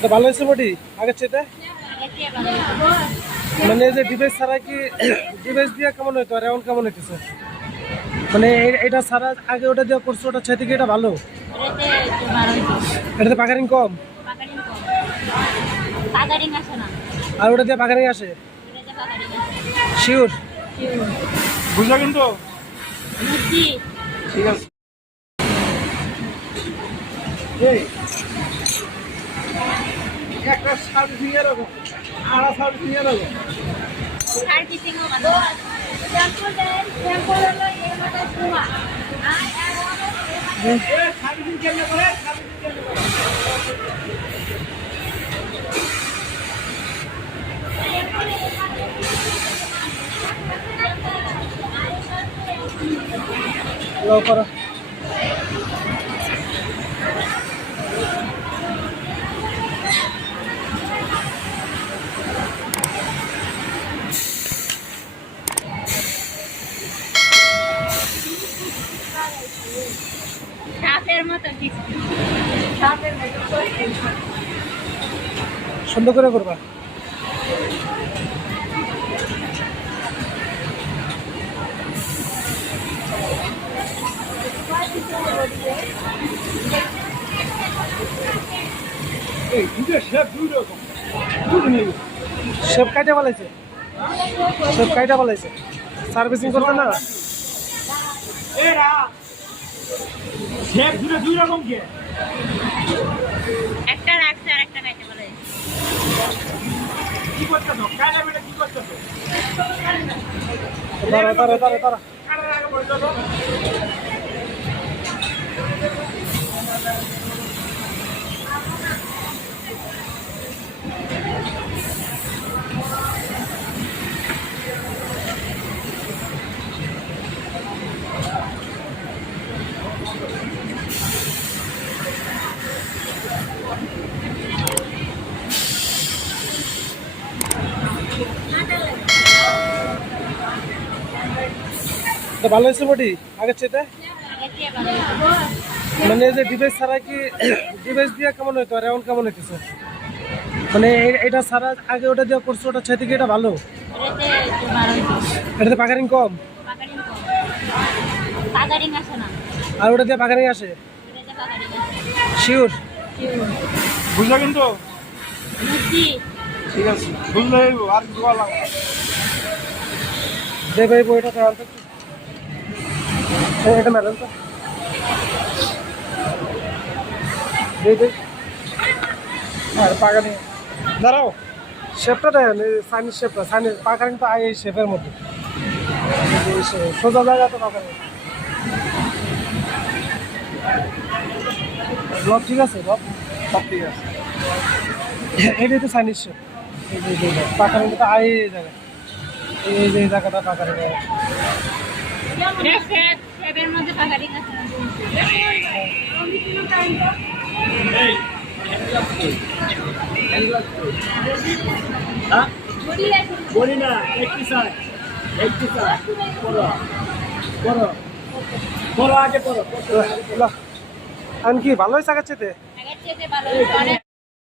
তো ভালো হয়েছে বডি? আগের চেয়ে মানে এই যে ডিভাইস ছাড়া কি ডিভাইস দিয়ে কেমন হইতো আর এখন কেমন হইতেছে? মানে এটা ছাড়া আগে ওটা দিয়ে করছ ওটা চাইতে কি এটা ভালো? এটাতে পাকারিং কম? পাগারিং আসে না আর ওটা দিয়ে পাকারিং আসে? এটাতে পাগারিং আসে শিওর বুঝলা কিন্তু? ঠিক আছে। এই একটা সার্ভিসিং এর হবে আর সার্ভিসিং এর হবে সার্ভিসিংও ভালো শ্যাম্পু দেন শ্যাম্পু হলো এর মধ্যে ধোঁয়া আর আর হলো সার্ভিসিং কেমনে করে? সার্ভিসিং কেমনে করে? লো করো সাপের মতো কিছু। সাপের মতো সুন্দর করে করবা। শেপ কাইটা বলাইছে শেপ কাইটা বলাইছে সার্ভিসিং করবে না? একটা রাখছে আর একটা খাইতে বলে। তারা তারা তারা তারা। তো ভালো হয়েছে বডি? আগের চেয়ে আগের চেয়ে ভালো মানে এই যে ডিভাইস ছাড়া কি ডিভাইস দিয়ে কেমন হইতো আর এখন কেমন হইতেছে? মানে এটা ছাড়া আগে ওটা দিয়ে করছ ওটা চাইতে কি এটা ভালো? এটাতে পাকারিং কম? আর ওটা দিয়ে পাকারিং আসে? এটাতে পাগারিং আসে শিওর বুঝলা কিন্তু? ঠিক আছে বুঝলে আর ভাই বইটা তো এটা ম্যাডাম তো। আর পাকানি দাঁড়াও। শেপটা দেন সাইনিস শেপটা সাইনিস পাকানি তো আই এই শেপের মধ্যে। সোজা জায়গা তো পাকানি ব্লক ঠিক আছে ব্লক সব ঠিক আছে। এটাই তো সাইনিস শেপ এই যে, এই তো আই এই জায়গা এই জায়গাটা এটা বলি না একটি সাইড একটি আগে আনকি ভালোই অনেক